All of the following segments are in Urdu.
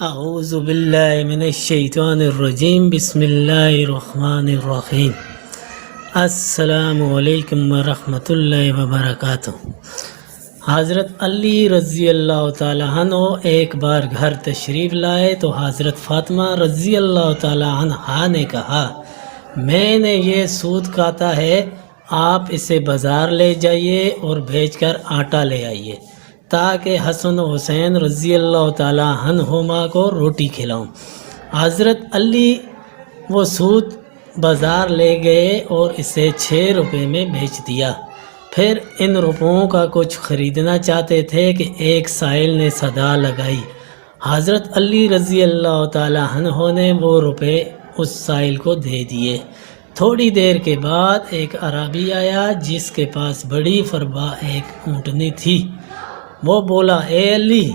اعوذ باللہ من الشیطان الرجیم بسم اللہ الرحمن الرحیم السلام علیکم ورحمۃ اللہ وبرکاتہ۔ حضرت علی رضی اللہ تعالیٰ عنہ ایک بار گھر تشریف لائے تو حضرت فاطمہ رضی اللہ تعالیٰ عنہا نے کہا، میں نے یہ سود کاتا ہے، آپ اسے بازار لے جائیے اور بھیج کر آٹا لے آئیے تاکہ حسن و حسین رضی اللہ تعالیٰ عنہما کو روٹی کھلاؤں۔ حضرت علی وہ سود بازار لے گئے اور اسے 6 روپے میں بیچ دیا۔ پھر ان روپوں کا کچھ خریدنا چاہتے تھے کہ ایک سائل نے صدا لگائی۔ حضرت علی رضی اللہ تعالیٰ عنہ نے وہ روپے اس سائل کو دے دیے۔ تھوڑی دیر کے بعد ایک عربی آیا جس کے پاس بڑی فربا ایک اونٹنی تھی۔ وہ بولا، اے علی،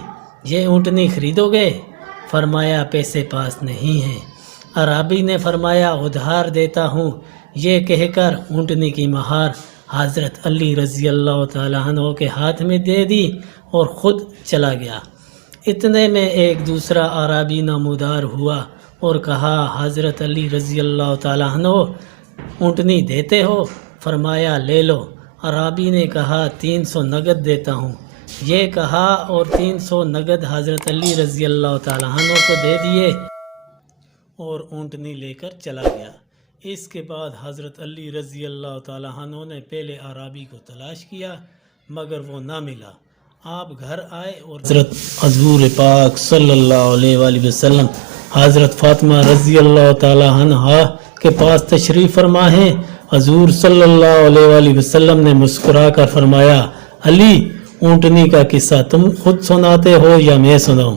یہ اونٹنی خریدو گے؟ فرمایا، پیسے پاس نہیں ہیں۔ عربی نے فرمایا، ادھار دیتا ہوں۔ یہ کہہ کر اونٹنی کی مہار حضرت علی رضی اللہ تعالیٰ عنہ کے ہاتھ میں دے دی اور خود چلا گیا۔ اتنے میں ایک دوسرا عربی نمودار ہوا اور کہا، حضرت علی رضی اللہ تعالیٰ عنہ اونٹنی دیتے ہو؟ فرمایا، لے لو۔ عربی نے کہا، 300 نگد دیتا ہوں۔ یہ کہا اور 300 نگد حضرت علی رضی اللہ تعالیٰ عنہ کو دے دیے اور اونٹنی لے کر چلا گیا۔ اس کے بعد حضرت علی رضی اللہ تعالیٰ عنہ نے پہلے عربی کو تلاش کیا مگر وہ نہ ملا۔ آپ گھر آئے اور حضور پاک صلی اللہ علیہ وآلہ وسلم حضرت فاطمہ رضی اللہ تعالیٰ عنہ کے پاس تشریف فرما ہیں۔ حضور صلی اللہ علیہ وآلہ وسلم نے مسکرا کر فرمایا، علی، اونٹنی کا قصہ تم خود سناتے ہو یا میں سناؤں؟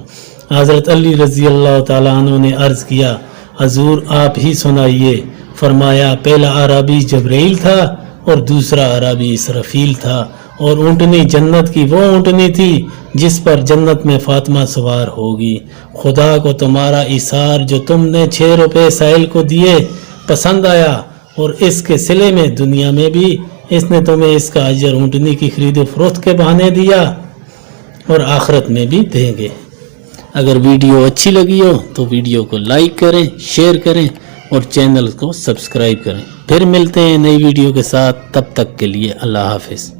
حضرت علی رضی اللہ تعالیٰ عنہ نے عرض کیا، حضور آپ ہی سنائیے۔ فرمایا، پہلا عربی جبرائیل تھا اور دوسرا عربی اسرافیل تھا، اور اونٹنی جنت کی وہ اونٹنی تھی جس پر جنت میں فاطمہ سوار ہوگی۔ خدا کو تمہارا ایثار جو تم نے 6 روپے سائل کو دیے پسند آیا، اور اس کے صلے میں دنیا میں بھی اس نے تمہیں اس کا اجر اونٹنی کی خرید و فروخت کے بہانے دیا اور آخرت میں بھی دیں گے۔ اگر ویڈیو اچھی لگی ہو تو ویڈیو کو لائک کریں، شیئر کریں اور چینل کو سبسکرائب کریں۔ پھر ملتے ہیں نئی ویڈیو کے ساتھ، تب تک کے لیے اللہ حافظ۔